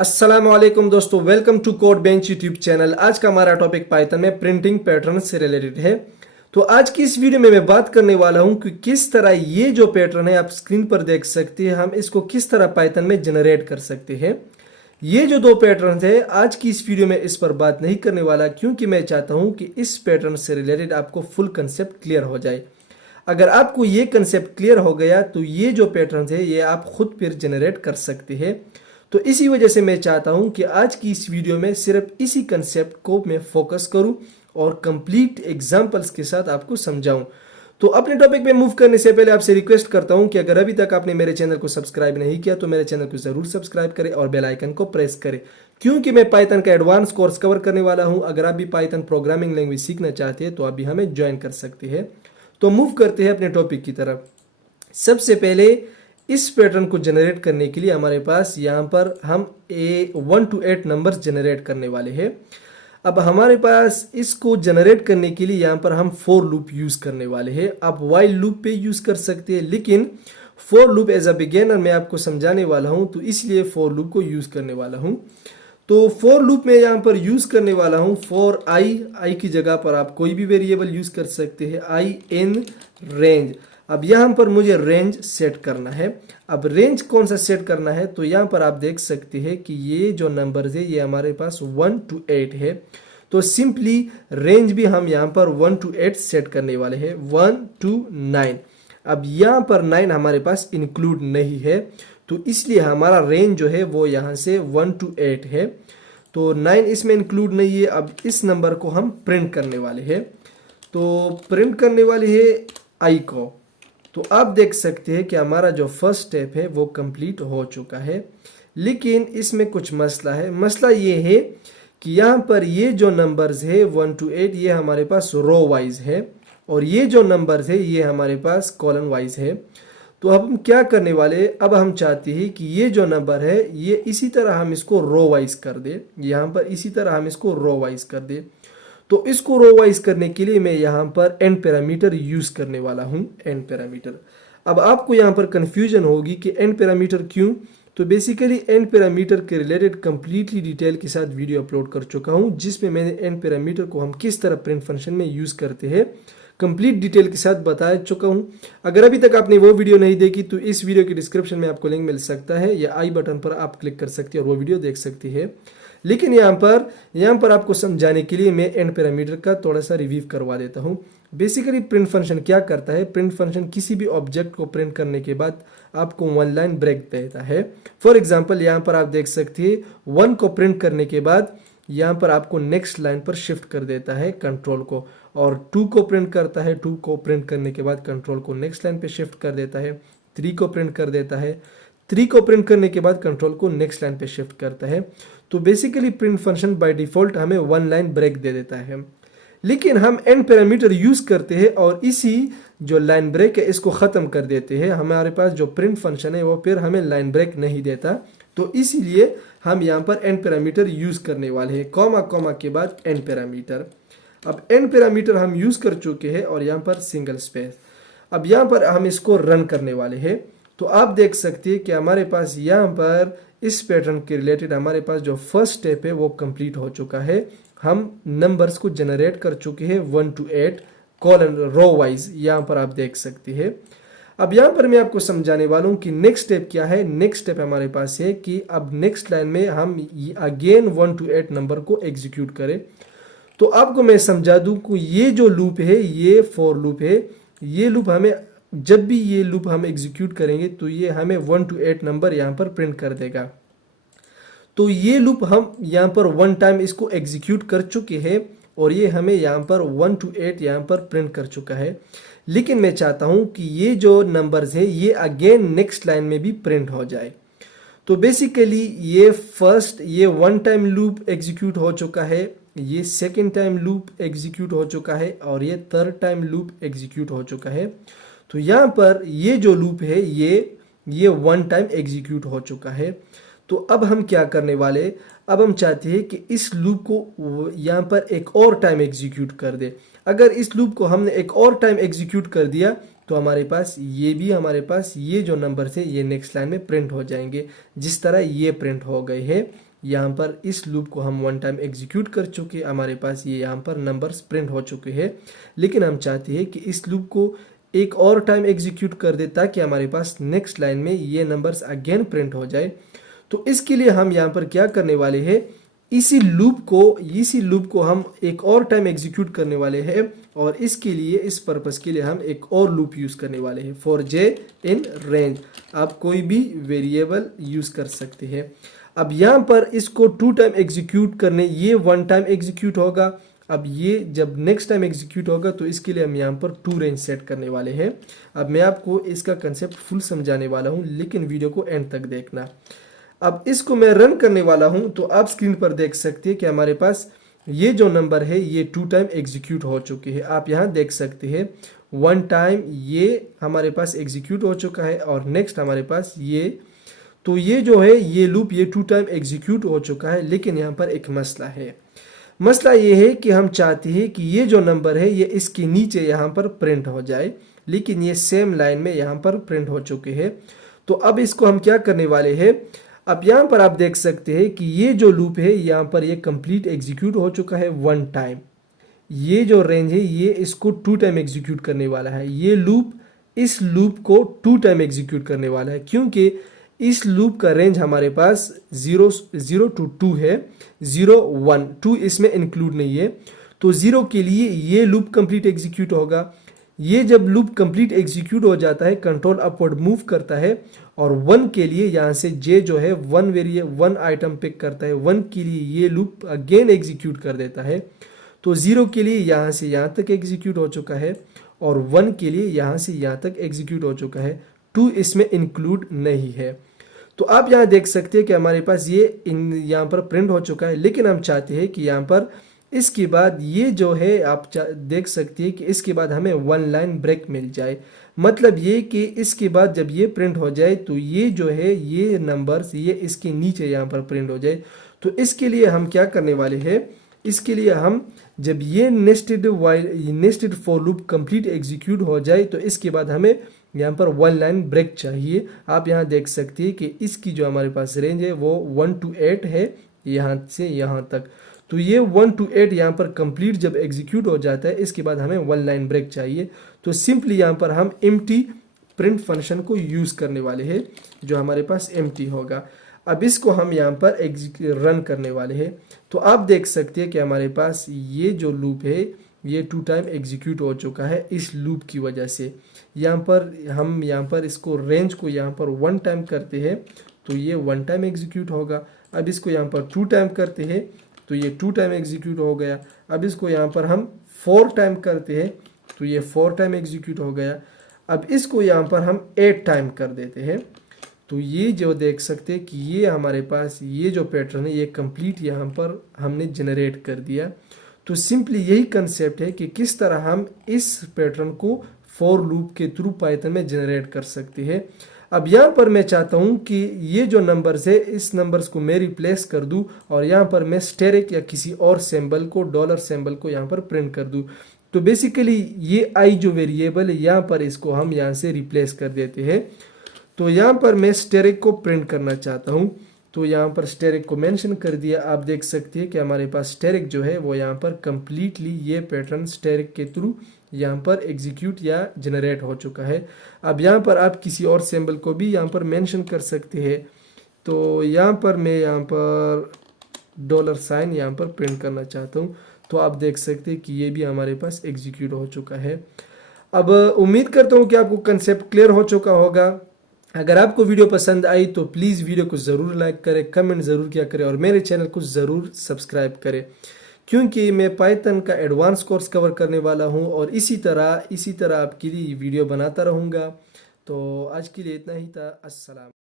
अस्सलामुअलैकुम दोस्तों, welcome to Code Bench YouTube channel. आज का हमारा टॉपिक पाइथन में प्रिंटिंग पैटर्न से रिलेटेड है। तो आज की इस वीडियो में मैं बात करने वाला हूं कि किस तरह ये जो पैटर्न है आप स्क्रीन पर देख सकते हैं, हम इसको किस तरह पाइथन में जनरेट कर सकते हैं। ये जो दो पैटर्न है, आज की इस वीडियो में इस पर बात नहीं करने वाला, क्योंकि मैं चाहता हूं कि इस पैटर्न से रिलेटेड आपको फुल कंसेप्ट क्लियर हो जाए। अगर आपको ये कंसेप्ट क्लियर हो गया तो ये जो पैटर्न है ये आप खुद फिर जनरेट कर सकते हैं। तो इसी वजह से मैं चाहता हूं कि आज की इस वीडियो में सिर्फ इसी कंसेप्ट को मैं फोकस करूं और कंप्लीट एग्जांपल्स के साथ आपको समझाऊं। तो अपने टॉपिक में मूव करने से पहले आपसे रिक्वेस्ट करता हूं कि अगर अभी तक आपने मेरे चैनल को सब्सक्राइब नहीं किया तो मेरे चैनल को जरूर सब्सक्राइब करें और बेल आइकन को प्रेस करें, क्योंकि मैं पाइथन का एडवांस कोर्स कवर करने वाला हूं। अगर आप भी पाइथन प्रोग्रामिंग लैंग्वेज सीखना चाहते हैं तो आप भी हमें ज्वाइन कर सकते हैं। तो मूव करते हैं अपने टॉपिक की तरफ। सबसे पहले इस पैटर्न को जनरेट करने के लिए हमारे पास यहाँ पर हम 1 to 8 नंबर्स जनरेट करने वाले हैं। अब हमारे पास इसको जनरेट करने के लिए यहाँ पर हम फॉर लूप यूज करने वाले हैं। आप वाइल लूप पे यूज कर सकते हैं, लेकिन for loop as a beginner मैं आपको समझाने वाला हूँ, तो इसलिए फॉर लूप को यूज करने वाला हूँ। तो फॉर लूप में यहाँ पर यूज करने वाला हूँ फॉर आई की जगह पर आप कोई भी वेरिएबल यूज कर सकते हैं, आई इन रेंज। अब यहाँ पर मुझे रेंज सेट करना है। अब रेंज कौन सा सेट करना है, तो यहाँ पर आप देख सकते हैं कि ये जो नंबर्स है ये हमारे पास 1 to 8 है। तो सिंपली रेंज भी हम यहाँ पर 1 to 8 सेट करने वाले हैं, 1 to 9। अब यहाँ पर 9 हमारे पास इंक्लूड नहीं है, तो इसलिए हमारा रेंज जो है वो यहाँ से 1 to 8 है। तो 9 इसमें इंक्लूड नहीं है। अब इस नंबर को हम प्रिंट करने वाले हैं। तो प्रिंट करने वाले हैं आई को। तो आप देख सकते हैं कि हमारा जो फर्स्ट स्टेप है वो कंप्लीट हो चुका है, लेकिन इसमें कुछ मसला है। मसला ये है कि यहाँ पर ये जो नंबर्स है 1 to 8 ये हमारे पास रो वाइज है, और ये जो नंबर्स है ये हमारे पास कॉलम वाइज है। तो अब हम क्या करने वाले, अब हम चाहते हैं कि ये जो नंबर है ये इसी तरह हम इसको रो वाइज कर दे, यहाँ पर इसी तरह हम इसको रो वाइज कर दे। तो इसको रो वाइज करने के लिए मैं यहाँ पर एंड पैरामीटर यूज करने वाला हूँ, एंड पैरामीटर। अब आपको यहाँ पर कंफ्यूजन होगी कि एंड पैरामीटर क्यों, तो बेसिकली एंड पैरामीटर के रिलेटेड कंप्लीटली डिटेल के साथ वीडियो अपलोड कर चुका हूँ, जिसमें मैंने एंड पैरामीटर को हम किस तरह प्रिंट फंक्शन में यूज करते हैं कंप्लीट डिटेल के साथ बता चुका हूँ। अगर अभी तक आपने वो वीडियो नहीं देखी तो इस वीडियो के डिस्क्रिप्शन में आपको लिंक मिल सकता है, या आई बटन पर आप क्लिक कर सकते हैं और वो वीडियो देख सकते हैं। लेकिन यहाँ पर आपको समझाने के लिए मैं एंड पैरामीटर का थोड़ा सा रिव्यू करवा देता हूँ। बेसिकली प्रिंट फंक्शन क्या करता है, प्रिंट फंक्शन किसी भी ऑब्जेक्ट को प्रिंट करने के बाद आपको 1 लाइन ब्रेक देता है। फॉर एग्जांपल यहाँ पर आप देख सकते हैं 1 को प्रिंट करने के बाद यहाँ पर आपको नेक्स्ट लाइन पर शिफ्ट कर देता है कंट्रोल को, और 2 को प्रिंट करता है, 2 को प्रिंट करने के बाद कंट्रोल को नेक्स्ट लाइन पे शिफ्ट कर देता है, 3 को प्रिंट कर देता है, 3 को प्रिंट करने के बाद कंट्रोल को नेक्स्ट लाइन पे शिफ्ट करता है। तो basically print function by default हमें 1 लाइन ब्रेक दे देता है, लेकिन हम एंड पैरामीटर यूज करते हैं और इसी जो लाइन ब्रेक है इसको खत्म कर देते हैं। हमारे पास जो प्रिंट फंक्शन है वो फिर हमें लाइन ब्रेक नहीं देता, तो इसीलिए हम यहाँ पर एंड पैरामीटर यूज करने वाले हैं, कॉमा कॉमा के बाद एंड पैरामीटर। अब एंड पैरामीटर हम यूज कर चुके हैं और यहाँ पर सिंगल स्पेस। अब यहाँ पर हम इसको रन करने वाले हैं। तो आप देख सकते हैं कि हमारे पास यहाँ पर इस पैटर्न के रिलेटेड हमारे पास जो फर्स्ट स्टेप है वो कंप्लीट हो चुका है। हम नंबर्स को जनरेट कर चुके हैं 1 to 8 कॉलम रो वाइज, यहाँ पर आप देख सकते हैं। अब यहाँ पर मैं आपको समझाने वाला हूँ कि नेक्स्ट स्टेप क्या है। नेक्स्ट स्टेप हमारे पास है कि अब नेक्स्ट लाइन में हम अगेन 1 to 8 नंबर को एग्जीक्यूट करें। तो आपको मैं समझा दूं कि ये जो लूप है ये फॉर लूप है। ये लूप हमें जब भी ये लूप हम एग्जीक्यूट करेंगे तो ये हमें 1 to 8 नंबर यहाँ पर प्रिंट कर देगा। तो ये लूप हम यहाँ पर 1 टाइम इसको एग्जीक्यूट कर चुके हैं और ये हमें यहाँ पर 1 to 8 यहाँ पर प्रिंट कर चुका है। लेकिन मैं चाहता हूँ कि ये जो नंबर्स है ये अगेन नेक्स्ट लाइन में भी प्रिंट हो जाए। तो बेसिकली ये फर्स्ट ये 1 टाइम लूप एग्जीक्यूट हो चुका है, ये सेकेंड टाइम लूप एग्जीक्यूट हो चुका है और ये थर्ड टाइम लूप एग्जीक्यूट हो चुका है। तो यहाँ पर ये जो लूप है ये 1 टाइम एग्जीक्यूट हो चुका है। तो अब हम क्या करने वाले, अब हम चाहते हैं कि इस लूप को यहाँ पर एक और टाइम एग्जीक्यूट कर दे। अगर इस लूप को हमने एक और टाइम एग्जीक्यूट कर दिया तो हमारे पास ये जो नंबर थे ये नेक्स्ट लाइन में प्रिंट हो जाएंगे, जिस तरह ये प्रिंट हो गए हैं। यहाँ पर इस लूप को हम वन टाइम एग्जीक्यूट कर चुके, हमारे पास ये यहाँ पर नंबर्स प्रिंट हो चुके हैं। लेकिन हम चाहते हैं कि इस लूप को एक और टाइम एग्जीक्यूट कर दे ताकि हमारे पास नेक्स्ट लाइन में ये नंबर्स अगेन प्रिंट हो जाए। तो इसके लिए हम यहाँ पर क्या करने वाले हैं, इसी लूप को हम एक और टाइम एग्जीक्यूट करने वाले हैं, और इसके लिए, इस पर्पस के लिए हम एक और लूप यूज करने वाले हैं, फॉर j इन रेंज। आप कोई भी वेरिएबल यूज कर सकते हैं। अब यहाँ पर इसको 2 टाइम एग्जीक्यूट करने, ये 1 टाइम एग्जीक्यूट होगा। अब ये जब नेक्स्ट टाइम एग्जीक्यूट होगा तो इसके लिए हम यहाँ पर 2 रेंज सेट करने वाले हैं। अब मैं आपको इसका कंसेप्ट फुल समझाने वाला हूँ, लेकिन वीडियो को एंड तक देखना। अब इसको मैं रन करने वाला हूं, तो आप स्क्रीन पर देख सकते हैं कि हमारे पास ये जो नंबर है ये 2 टाइम एग्जीक्यूट हो चुके हैं। आप यहां देख सकते हैं 1 टाइम ये हमारे पास एग्जीक्यूट हो चुका है, और नेक्स्ट हमारे पास ये, तो ये जो है ये लूप ये 2 टाइम एग्जीक्यूट हो चुका है। लेकिन यहाँ पर एक मसला है। मसला ये है कि हम चाहते हैं कि ये जो नंबर है ये इसके नीचे यहाँ पर प्रिंट हो जाए, लेकिन ये सेम लाइन में यहाँ पर प्रिंट हो चुके हैं। तो अब इसको हम क्या करने वाले हैं, अब यहाँ पर आप देख सकते हैं कि ये जो लूप है यहाँ पर ये कंप्लीट एग्जीक्यूट हो चुका है 1 टाइम। ये जो रेंज है ये इसको 2 टाइम एग्जीक्यूट करने वाला है। ये लूप इस लूप को 2 टाइम एग्जीक्यूट करने वाला है, क्योंकि इस लूप का रेंज हमारे पास 0 to 2 है, 0 1 2 इसमें इंक्लूड नहीं है। तो 0 के लिए ये लूप कंप्लीट एग्जीक्यूट होगा। ये जब लूप कंप्लीट एग्जीक्यूट हो जाता है, कंट्रोल अपवर्ड मूव करता है, और 1 के लिए यहाँ से j जो है 1 आइटम पिक करता है, 1 के लिए ये लूप अगेन एग्जीक्यूट कर देता है। तो 0 के लिए यहाँ से यहाँ तक एग्जीक्यूट हो चुका है, और 1 के लिए यहाँ से यहाँ तक एग्जीक्यूट हो चुका है, 2 इसमें इंक्लूड नहीं है। तो आप यहाँ देख सकते हैं कि हमारे पास ये यहाँ पर प्रिंट हो चुका है। लेकिन हम चाहते हैं कि यहाँ पर इसके बाद ये जो है, आप देख सकते हैं कि इसके बाद हमें 1 लाइन ब्रेक मिल जाए। मतलब ये कि इसके बाद जब ये प्रिंट हो जाए तो ये जो है ये नंबर्स ये इसके नीचे यहाँ पर प्रिंट हो जाए। तो इसके लिए हम क्या करने वाले हैं, इसके लिए हम जब ये nested for loop complete execute हो जाए तो इसके बाद हमें यहाँ पर 1 लाइन ब्रेक चाहिए। आप यहाँ देख सकते हैं कि इसकी जो हमारे पास रेंज है वो 1 to 8 है, यहाँ से यहाँ तक। तो ये 1 to 8 यहाँ पर कंप्लीट जब एग्जीक्यूट हो जाता है, इसके बाद हमें 1 लाइन ब्रेक चाहिए। तो सिंपली यहाँ पर हम एम्प्टी प्रिंट फंक्शन को यूज करने वाले हैं, जो हमारे पास एम्प्टी होगा। अब इसको हम यहाँ पर रन करने वाले हैं। तो आप देख सकते हैं कि हमारे पास ये जो लूप है ये 2 टाइम एग्जीक्यूट हो चुका है। इस लूप की वजह से यहाँ पर इसको रेंज को यहाँ पर 1 टाइम करते हैं तो ये 1 टाइम एग्जीक्यूट होगा। अब इसको यहाँ पर 2 टाइम करते हैं तो ये 2 टाइम एग्जीक्यूट हो गया। अब इसको यहाँ पर हम 4 टाइम करते हैं तो ये 4 टाइम एग्जीक्यूट हो गया। अब इसको यहाँ पर हम 8 टाइम कर देते हैं तो ये जो देख सकते हैं कि ये हमारे पास ये जो पैटर्न है ये कंप्लीट यहाँ पर हमने जनरेट कर दिया। तो सिंपली यही कंसेप्ट है कि किस तरह हम इस पैटर्न को फॉर लूप के थ्रू पाइथन में जनरेट कर सकते हैं। अब यहाँ पर मैं चाहता हूँ कि ये जो नंबर्स है इस नंबर्स को मैं रिप्लेस कर दूँ और यहाँ पर मैं स्टेरिक या किसी और सिंबल को डॉलर सिंबल को यहाँ पर प्रिंट कर दूँ। तो बेसिकली ये आई जो वेरिएबल है यहाँ पर इसको हम यहाँ से रिप्लेस कर देते हैं। तो यहाँ पर मैं स्टेरिक को प्रिंट करना चाहता हूँ तो यहाँ पर स्टेरिक को मेंशन कर दिया। आप देख सकते हैं कि हमारे पास स्टेरिक जो है वो यहाँ पर कंप्लीटली ये पैटर्न स्टेरिक के थ्रू यहाँ पर एग्जीक्यूट या जनरेट हो चुका है। अब यहाँ पर आप किसी और सिंबल को भी यहाँ पर मेंशन कर सकते हैं। तो यहाँ पर मैं यहाँ पर डॉलर साइन यहाँ पर प्रिंट करना चाहता हूँ तो आप देख सकते हैं कि ये भी हमारे पास एग्जीक्यूट हो चुका है। अब उम्मीद करता हूँ कि आपको कंसेप्ट क्लियर हो चुका होगा। अगर आपको वीडियो पसंद आई तो प्लीज़ वीडियो को ज़रूर लाइक करें, कमेंट ज़रूर किया करें और मेरे चैनल को ज़रूर सब्सक्राइब करें, क्योंकि मैं पाइथन का एडवांस कोर्स कवर करने वाला हूं और इसी तरह आपके लिए वीडियो बनाता रहूँगा। तो आज के लिए इतना ही था। अस्सलाम।